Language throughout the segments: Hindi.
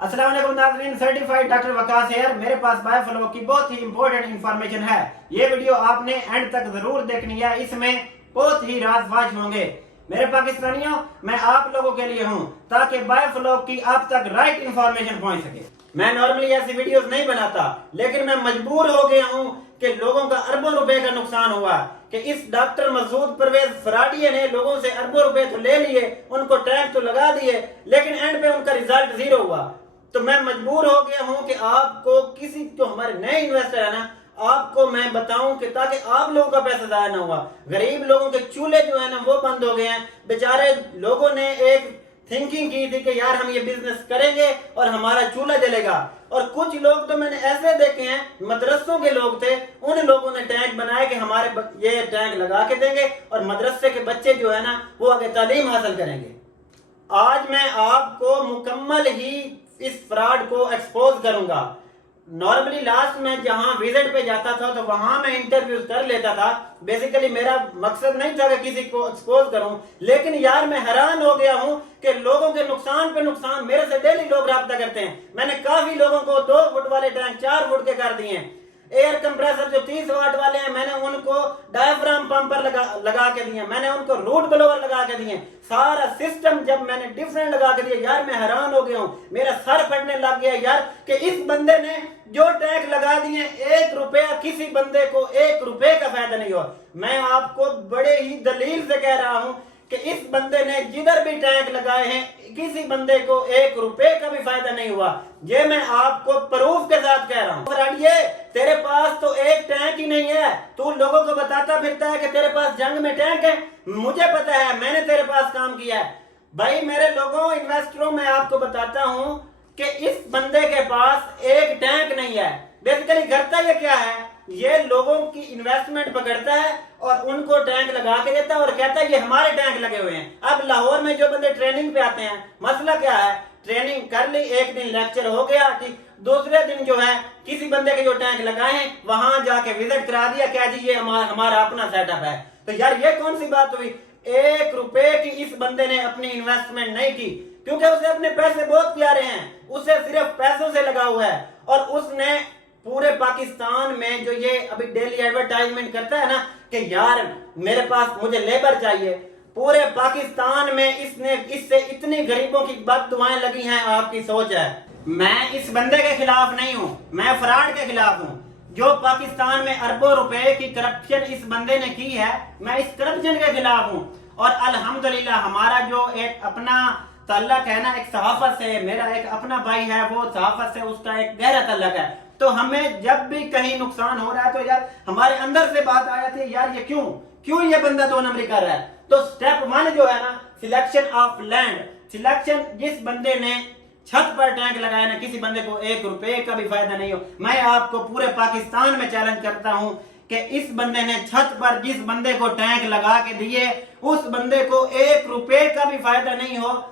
अस्सलाम वालेकुम नाज़रीन, सर्टिफाइड डॉक्टर वकास हेयर। मेरे पास बायोफ्लो की बहुत ही इंपॉर्टेंट इंफॉर्मेशन है। ये वीडियो आपने एंड तक जरूर देखनी है, इसमें बहुत ही राज होंगे। मेरे पाकिस्तानियों, मैं आप लोगों के लिए हूँ ताकि बायोफ्लो की आप तक राइट इंफॉर्मेशन पहुंच सके। मैं नॉर्मली ऐसी वीडियोस नहीं बनाता, लेकिन मैं मजबूर हो गया हूँ कि लोगों का अरबों रुपए का नुकसान हुआ कि इस डॉक्टर मसूद परवेज फराडिया ने लोगों से अरबों रुपए तो ले लिए, उनको टैग तो लगा दिए, लेकिन एंड पे उनका रिजल्ट जीरो हुआ। तो मैं मजबूर हो गया हूं कि आपको किसी जो हमारे नए इन्वेस्टर है ना, आपको मैं बताऊं कि ताकि आप लोगों का पैसा जाया ना हुआ। गरीब लोगों के चूल्हे जो है ना वो बंद हो गए हैं। बेचारे लोगों ने एक थिंकिंग की थी कि यार हम ये बिजनेस करेंगे और हमारा चूल्हा जलेगा। और कुछ लोग तो मैंने ऐसे देखे हैं, मदरसों के लोग थे, उन लोगों ने टैंक बनाए कि हमारे ये टैंक लगा के देंगे और मदरसे के बच्चे जो है ना वो आगे तालीम हासिल करेंगे। आज मैं आपको मुकम्मल ही इस फ्रॉड को एक्सपोज करूंगा। नॉर्मली लास्ट में जहां विजिट पे जाता था तो वहां मैं इंटरव्यू कर लेता था। बेसिकली मेरा मकसद नहीं था कि किसी को एक्सपोज करूं, लेकिन यार मैं हैरान हो गया हूं कि लोगों के नुकसान पे नुकसान। मेरे से डेली लोग राब्ता करते हैं। मैंने काफी लोगों को 2 फुट वाले टैंक 4 फुट के कर दिए हैं। एयर कंप्रेसर जो 30 वाट वाले हैं मैंने उनको डायफ्राम पंपर लगा के दिए, मैंने उनको रूट ब्लोअर लगा के दिए। सारा सिस्टम जब मैंने डिफरेंट लगा के दिया, यार मैं हैरान हो गया हूं। मेरा सर फटने लग गया यार कि इस बंदे ने जो टैग लगा दिए 1 रुपया, किसी बंदे को 1 रुपए का फायदा नहीं हुआ। मैं आपको बड़े ही दलील से कह रहा हूं कि इस बंदे ने जिधर भी टैग लगाए हैं किसी बंदे को 1 रुपए का भी फायदा नहीं हुआ। ये मैं आपको प्रूफ के साथ कह रहा हूँ। तेरे पास तो एक टैंक ही नहीं है, तू लोगों को बताता फिरता है कि तेरे पास जंग में टैंक है। मुझे पता है, मैंने तेरे पास काम किया है। भाई मेरे लोगों, इन्वेस्टरों, मैं आपको बताता हूँ कि इस बंदे के पास एक टैंक नहीं है। बेसिकली करता ये क्या है, ये लोगों की इन्वेस्टमेंट पकड़ता है और उनको टैंक लगा के देता है और कहता है ये हमारे टैंक लगे हुए हैं। अब लाहौर में जो बंदे ट्रेनिंग पे आते हैं, मसला क्या है, ट्रेनिंग कर ली, एक दिन लेक्चर हो गया, ठीक, दूसरे दिन जो है किसी बंदे के जो टैंक लगाए हैं वहां जाके विजिट करा दिया, क्या जी ये हमारा अपना सेटअप है। तो यार ये कौन सी बात हुई। 1 रुपए की इस बंदे ने अपनी इन्वेस्टमेंट नहीं की, क्योंकि उसे अपने पैसे बहुत प्यारे हैं, उसे सिर्फ पैसों से लगा हुआ है। और उसने पूरे पाकिस्तान में जो ये अभी डेली एडवर्टाइजमेंट करता है ना कि यार मेरे पास मुझे लेबर चाहिए, पूरे पाकिस्तान में इससे इतनी गरीबों की बददुआएं लगी हैं। आपकी सोच है। मैं इस बंदे के खिलाफ नहीं हूं, मैं फ्रॉड के खिलाफ हूं। जो पाकिस्तान में अरबों रुपए की करप्शन इस बंदे ने की है, मैं इस करप्शन के खिलाफ हूं। और अल्हम्दुलिल्लाह हमारा जो एक अपना ताल्लुक है ना एक सहाफत से, मेरा एक अपना भाई है, वो सहाफत से उसका एक गहरा ताल्लुक है। तो हमें जब भी कहीं नुकसान हो रहा है तो यार हमारे अंदर से बात आ जाती है, यार ये क्यों ये बंदा 2 नंबरी कर रहा है। तो स्टेप 1 जो है ना, सिलेक्शन ऑफ लैंड। सिलेक्शन, जिस बंदे ने छत पर टैंक लगाया ना, किसी बंदे को 1 रुपए का भी फायदा नहीं हो। मैं आपको पूरे पाकिस्तान में चैलेंज करता हूं कि इस बंदे ने छत पर जिस बंदे को टैंक लगा के दिए, उस बंदे को 1 रुपए का भी फायदा नहीं हुआ।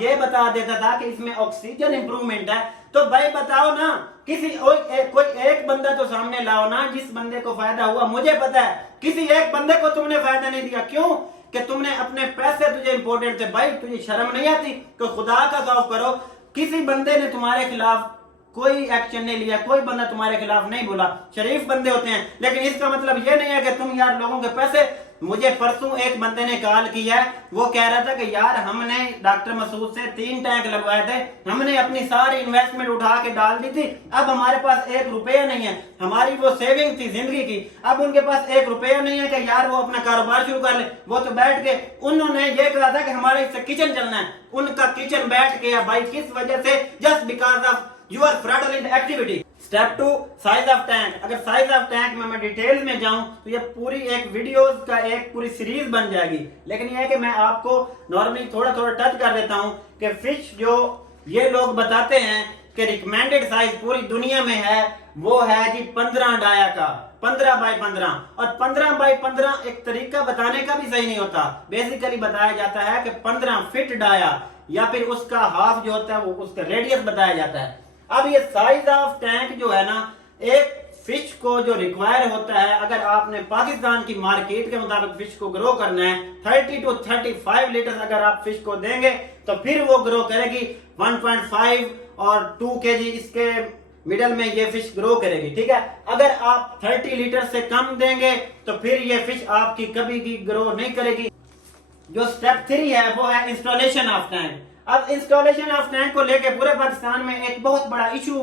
ये बता देता था कि इसमें ऑक्सीजन इंप्रूवमेंट है। तो भाई बताओ ना, किसी कोई एक बंदा तो सामने लाओ ना जिस बंदे को फायदा हुआ। मुझे पता है किसी एक बंदे को तुमने फायदा नहीं दिया। क्यों? कि तुमने अपने पैसे, तुझे इंपॉर्टेंट थे। भाई तुझे शर्म नहीं आती? तो खुदा का खौफ करो। किसी बंदे ने तुम्हारे खिलाफ कोई एक्शन नहीं लिया, कोई बंदा तुम्हारे खिलाफ नहीं बोला। शरीफ बंदे होते हैं, लेकिन इसका मतलब ये नहीं है कि तुम यार लोगों के पैसे। मुझे परसों एक बंदे ने कॉल किया, वो कह रहा था कि यार हमने डॉक्टर मसूद से 3 टैंक लगवाए थे, हमने अपनी सारी इन्वेस्टमेंट उठा के डाल दी थी, अब हमारे पास 1 रुपया नहीं है। हमारी वो सेविंग थी जिंदगी की, अब उनके पास 1 रुपया नहीं है कि यार वो अपना कारोबार शुरू कर ले। वो तो बैठ के उन्होंने ये कहा था कि हमारे इससे किचन चलना है। उनका किचन बैठ गया भाई, किस वजह से? Just because of your fraudulent activity. Step 2, size of tank. अगर साइज ऑफ टैंक में मैं डिटेल में जाऊं तो ये पूरी एक वीडियोस का एक पूरी सीरीज बन जाएगी, लेकिन ये है कि मैं आपको नॉर्मली थोड़ा टच कर देता हूं कि फिश जो ये लोग बताते हैं कि रिकमेंडेड साइज पूरी दुनिया में है, वो है जी 15 डाया का, 15 बाई 15। और 15 बाई 15 एक तरीका बताने का भी सही नहीं होता। बेसिकली बताया जाता है कि 15 फीट डाया, या फिर उसका हाफ जो होता है वो उसका रेडियस बताया जाता है। अब ये साइज ऑफ टैंक जो है ना, एक फिश को जो रिक्वायर होता है, अगर आपने पाकिस्तान की मार्केट के मुताबिक फिश को ग्रो करना है, 30 to 35 लीटर अगर आप फिश को देंगे तो फिर वो ग्रो करेगी 1.5 और 2 kg इसके मिडल में ये फिश ग्रो करेगी। ठीक है, अगर आप 30 लीटर से कम देंगे तो फिर ये फिश आपकी कभी भी ग्रो नहीं करेगी। जो स्टेप 3 है वो है इंस्टॉलेशन ऑफ टैंक। अब इंस्टॉलेशन ऑफ टैंक को लेके पूरे पाकिस्तान में एक बहुत बड़ा इशू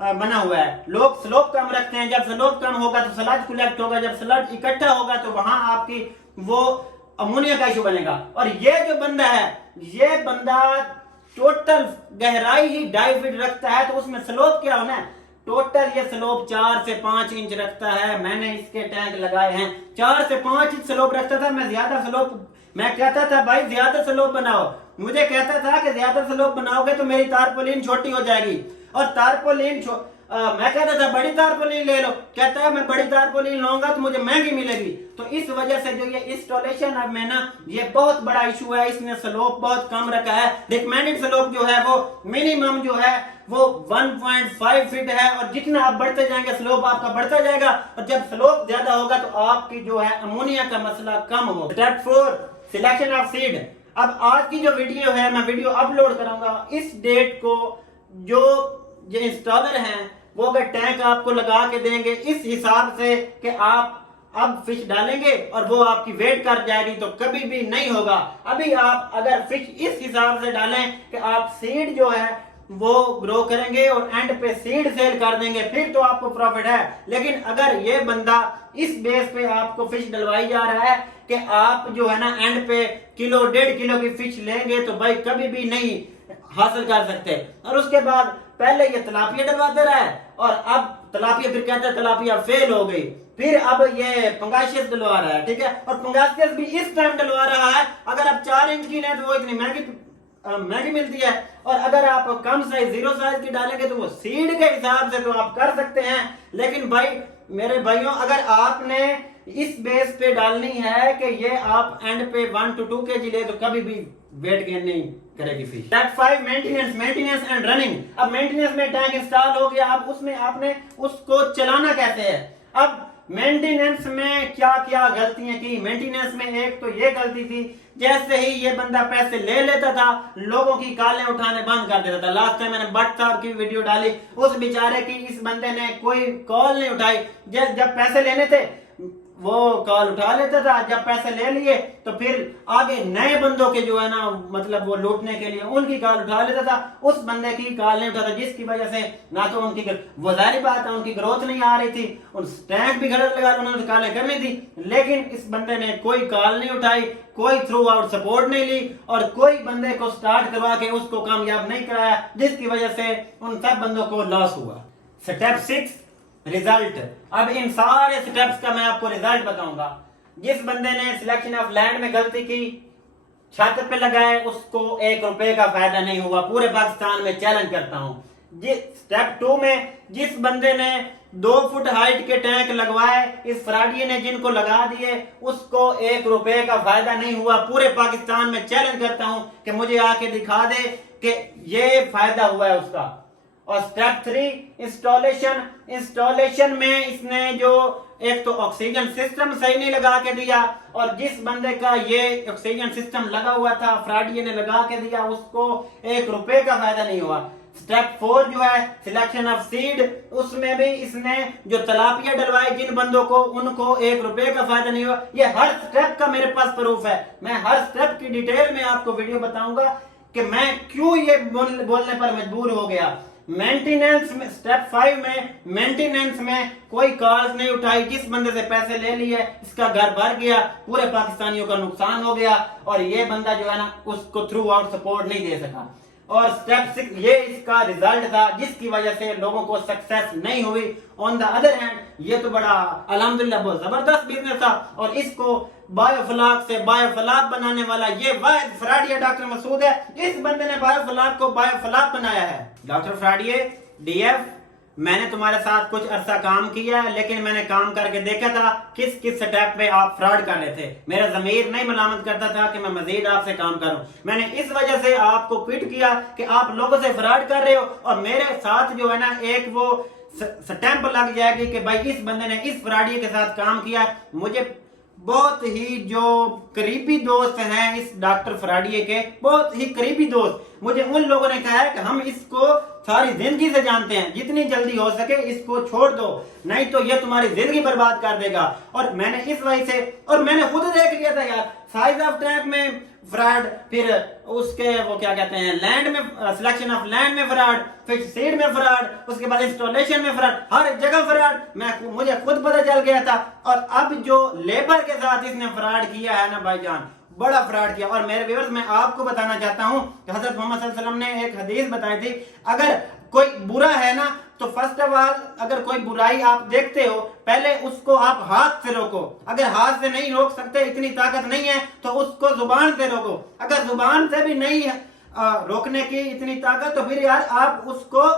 बना हुआ है। लोग स्लोप कम रखते हैं, जब स्लोप कम होगा तो स्लज कलेक्ट होगा, जब स्लज इकट्ठा होगा तो वहां आपकी वो अमोनिया का इशू बनेगा। और ये जो बंदा है, ये बंदा टोटल गहराई ही 2.5 फीट रखता है, तो उसमें स्लोप क्या होना है, टोटल ये स्लोप 4 से 5 इंच रखता है। मैंने इसके टैंक लगाए हैं 4 से 5 इंच स्लोप रखता था। मैं ज्यादा स्लोप, मैं कहता था भाई ज्यादा स्लोप बनाओ, मुझे कहता था कि ज्यादा स्लोप बनाओगे तो मेरी तारपोलिन छोटी हो जाएगी, और तारपोलिन मैं कहता था बड़ी तारपोलिन ले लो, कहता है मैं बड़ी तारपोलिन लूंगा तो मुझे महंगी मिलेगी। तो इस वजह से जो ये इंस्टॉलेशन अब में ना ये बहुत बड़ा इशू है। इसने स्लोप बहुत कम रखा है। रिकमेंडेड स्लोप जो है वो मिनिमम जो है वो 1.5 फीट है, और जितना आप बढ़ते जाएंगे स्लोप आपका बढ़ता जाएगा, और जब स्लोप ज्यादा होगा तो आपकी जो है अमोनिया का मसला कम होगा। Step 4 selection of seed. अब आज की जो वीडियो है मैं वीडियो अपलोड करूंगा इस डेट को। जो ये इंस्टॉलर हैं वो अगर टैंक आपको लगा के देंगे इस हिसाब से कि आप अब फिश डालेंगे और वो आपकी वेट कर जाएगी, तो कभी भी नहीं होगा। अभी आप अगर फिश इस हिसाब से डालें कि आप सीड जो है वो ग्रो करेंगे और एंड पे सीड सेल कर देंगे, फिर तो आपको प्रॉफिट है। लेकिन अगर ये बंदा इस बेस पे आपको फिश डलवाई जा रहा है कि आप जो है ना एंड पे किलो 1.5 किलो की फिश लेंगे, तो भाई कभी भी नहीं हासिल कर सकते। और उसके बाद पहले ये तलापिया डलवाते रहे, और अब तलापिया फिर कहते हैं तलापिया फेल हो गई, फिर अब ये पंगाशियस डलवा रहा है। ठीक है, और पंगाशियस भी इस टाइम डलवा रहा है। अगर आप 4 इंच की लें तो वो इतनी महंगी मिलती है, और अगर आप कम साइज 0 साइज की डालेंगे तो वो सीड के हिसाब से तो आप कर सकते हैं। लेकिन भाई मेरे भाइयों, अगर आपने इस बेस पे डालनी है कि ये आप एंड पे 1 to 2 kg ले, तो कभी भी वेट गेन नहीं करेगी fish. Step 5 maintenance and running. अब मेंटेनेंस में टैंक इंस्टॉल हो गया, अब उसमें आपने उसको चलाना कैसे है। अब मेंटेनेंस में क्या क्या गलतियां की। मेंटेनेंस में एक तो ये गलती थी, जैसे ही ये बंदा पैसे ले लेता था लोगों की कॉलें उठाने बंद कर देता था। लास्ट टाइम मैंने भट्ट साहब की वीडियो डाली, उस बेचारे की इस बंदे ने कोई कॉल नहीं उठाई। जब पैसे लेने थे वो कॉल उठा लेता था, जब पैसे ले लिए तो फिर आगे नए बंदों के जो है ना मतलब वो लूटने के लिए उनकी कॉल उठा लेता था। उस बंदे की कॉल नहीं उठाता, जिसकी वजह से ना तो उनकी वो जाहिर बात है उनकी ग्रोथ नहीं आ रही थी, उन टैंक भी गलत लगा उन्होंने कॉलें करनी थी, लेकिन इस बंदे ने कोई कॉल नहीं उठाई, कोई थ्रू आउट सपोर्ट नहीं ली, और कोई बंदे को स्टार्ट करवा के उसको कामयाब नहीं कराया, जिसकी वजह से उन सब बंदों को लॉस हुआ। Step 6 result. अब इन सारे स्टेप्स का मैं आपको रिजल्ट बताऊंगा। जिस बंदे ने सिलेक्शन ऑफ लैंड में गलती की, छत पे लगाए, उसको 1 रुपए का फायदा नहीं हुआ। पूरे पाकिस्तान में चैलेंज करता हूं। स्टेप 2 में जिस बंदे ने 2 फुट हाइट के टैंक लगवाए, इस फ्राडिये ने जिनको लगा दिए, उसको 1 रुपए का फायदा नहीं हुआ। पूरे पाकिस्तान में चैलेंज करता हूं कि मुझे आके दिखा दे कि ये फायदा हुआ है उसका। और स्टेप 3 इंस्टॉलेशन में इसने जो एक तो ऑक्सीजन सिस्टम सही नहीं लगा के दिया, और जिस बंदे का ये ऑक्सीजन सिस्टम लगा हुआ था फ्राडिये ने लगा के दिया, उसको 1 रुपए का फायदा नहीं हुआ। स्टेप 4 जो है सिलेक्शन ऑफ सीड, उसमें भी इसने जो तलापिया डलवाए जिन बंदों को, उनको 1 रुपए का फायदा नहीं हुआ। ये हर स्टेप का मेरे पास प्रूफ है, मैं हर स्टेप की डिटेल में आपको वीडियो बताऊंगा कि मैं क्यों ये बोलने पर मजबूर हो गया। मेंटेनेंस में स्टेप 5 में मेंटेनेंस में कोई कॉल्स नहीं उठाई, जिस बंदे से पैसे ले लिए इसका घर भर गया, पूरे पाकिस्तानियों का नुकसान हो गया, और ये बंदा जो है ना उसको थ्रू आउट सपोर्ट नहीं दे सका। और स्टेप 6 ये इसका रिजल्ट था, जिसकी वजह से लोगों को सक्सेस नहीं हुई। ऑन द अदर हैंड ये तो बड़ा अल्हम्दुलिल्लाह बहुत जबरदस्त बिजनेस था, और इसको बायोफ्लाक से बायोफ्लाक बनाने वाला ये वाहिद फ्राडिये डॉक्टर मसूद है। इस बंदे ने बायोफ्लाक को बायोफ्लाक बनाया है। डॉक्टर फ्राडिये डीएफ, मैंने तुम्हारे साथ कुछ अरसा काम किया है, लेकिन मैंने काम करके देखा था किस किस स्टेप पे आप फ्रॉड कर रहे थे। मेरा जमीर नहीं मलामत करता था कि मैं मजीद आपसे काम करूं। मैंने इस वजह से आपको क्विट किया कि आप लोगों से फ्रॉड कर रहे हो, और मेरे साथ जो है ना एक वो स्टैंप लग जाएगी कि भाई इस बंदे ने इस फ्राडिये के साथ काम किया। मुझे बहुत ही जो करीबी दोस्त हैं इस डॉक्टर फराडिये के, बहुत ही करीबी दोस्त, मुझे उन लोगों ने कहा है कि हम इसको सारी जिंदगी से जानते हैं, जितनी जल्दी हो सके इसको छोड़ दो, नहीं तो ये तुम्हारी जिंदगी बर्बाद कर देगा। और मैंने इस वजह से, और मैंने खुद देख लिया था यार, साइज ऑफ ट्रैक में फ्रॉड, फिर उसके वो क्या कहते हैं लैंड में, सिलेक्शन ऑफ लैंड में फ्रॉड, फिर सीड में फ्रॉड, उसके बाद इंस्टॉलेशन में फ्रॉड, हर जगह फ्रॉड, मुझे खुद पता चल गया था। और अब जो लेबर के साथ इसने फ्रॉड किया है ना भाईजान, बड़ा फ्रॉड किया। और मेरे व्यूअर्स, मैं आपको बताना चाहता हूं कि हजरत मोहम्मद सल्लल्लाहु अलैहि वसल्लम ने एक हदीस बताई थी, अगर कोई बुरा है ना तो फर्स्ट ऑफ ऑल अगर कोई बुराई आप देखते हो पहले उसको आप हाथ से रोको, अगर हाथ से नहीं रोक सकते, इतनी ताकत नहीं है, तो उसको जुबान से रोको, अगर जुबान से भी नहीं है रोकने की इतनी ताकत, तो फिर यार आप उसको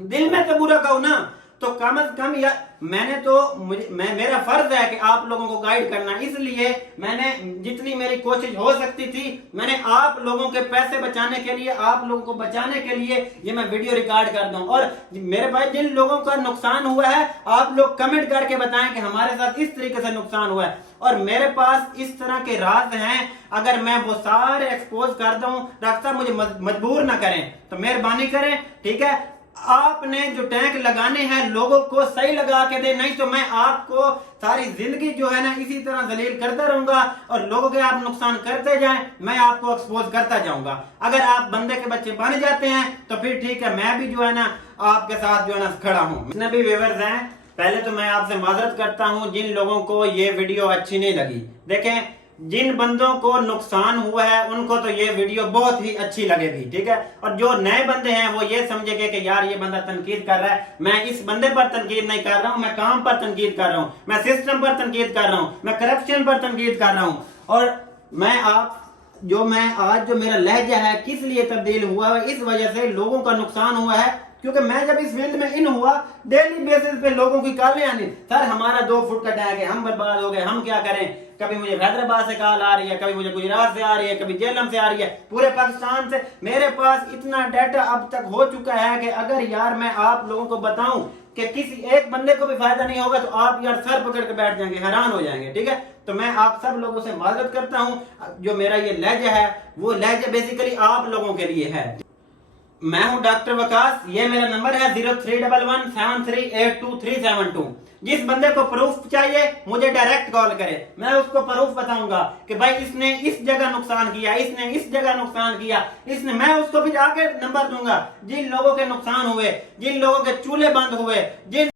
दिल में तो बुरा कहो ना, तो कम से कम यार मेरा फर्ज है कि आप लोगों को गाइड करना, इसलिए मैंने जितनी मेरी कोशिश हो सकती थी मैंने आप लोगों के पैसे बचाने के लिए, आप लोगों को बचाने के लिए ये मैं वीडियो रिकॉर्ड कर दूं। और मेरे भाई जिन लोगों का नुकसान हुआ है आप लोग कमेंट करके बताएं कि हमारे साथ इस तरीके से नुकसान हुआ है, और मेरे पास इस तरह के राज हैं, अगर मैं वो सारे एक्सपोज कर दूं, डॉक्टर साहब मुझे मजबूर ना करें, तो मेहरबानी करें, ठीक है। आपने जो टैंक लगाने हैं लोगों को सही लगा के दे, नहीं तो मैं आपको सारी जिंदगी जो है ना इसी तरह जलील करता रहूंगा, और लोगों के आप नुकसान करते जाएं, मैं आपको एक्सपोज करता जाऊंगा। अगर आप बंदे के बच्चे बन जाते हैं तो फिर ठीक है, मैं भी जो है ना आपके साथ जो है ना खड़ा हूं। जितने भी व्यूअर्स हैं, पहले तो मैं आपसे माजरत करता हूं जिन लोगों को ये वीडियो अच्छी नहीं लगी। देखें, जिन बंदों को नुकसान हुआ है उनको तो ये वीडियो बहुत ही अच्छी लगेगी, ठीक है। और जो नए बंदे हैं वो ये समझेंगे कि यार ये बंदा तनकीद कर रहा है, मैं इस बंदे पर तनकीद नहीं कर रहा हूं, मैं काम पर तनकीद कर रहा हूं, मैं सिस्टम पर तनकीद कर रहा हूं, मैं करप्शन पर तनकीद कर रहा हूं। और मैं आज जो मेरा लहजा है किस लिए तब्दील हुआ है, इस वजह से लोगों का नुकसान हुआ है, क्योंकि मैं जब इस फील्ड में इन हुआ डेली बेसिस पे लोगों की कॉलें आनी, सर हमारा 2 फुट का टैग है, हम बर्बाद हो गए, हम क्या करें। कभी मुझे हैदराबाद से कॉल आ रही है, कभी मुझे गुजरात से आ रही है, कभी जेलम से आ रही है, पूरे पाकिस्तान से। मेरे पास इतना डाटा अब तक हो चुका है कि अगर यार मैं आप लोगों को बताऊं कि किसी एक बंदे को भी फायदा नहीं होगा तो आप यार सर पकड़ के बैठ जाएंगे, हैरान हो जाएंगे, ठीक है। तो मैं आप सब लोगों से माजरत करता हूं, जो मेरा ये लहजा है वो लहजा बेसिकली आप लोगों के लिए है। मैं हूं डॉक्टर वकास, ये मेरा नंबर है 0311738232। जिस बंदे को प्रूफ चाहिए मुझे डायरेक्ट कॉल करे, मैं उसको प्रूफ बताऊंगा कि भाई इसने इस जगह नुकसान किया, इसने इस जगह नुकसान किया, मैं उसको भी आगे नंबर दूंगा। जिन लोगों के नुकसान हुए, जिन लोगों के चूल्हे बंद हुए, जिन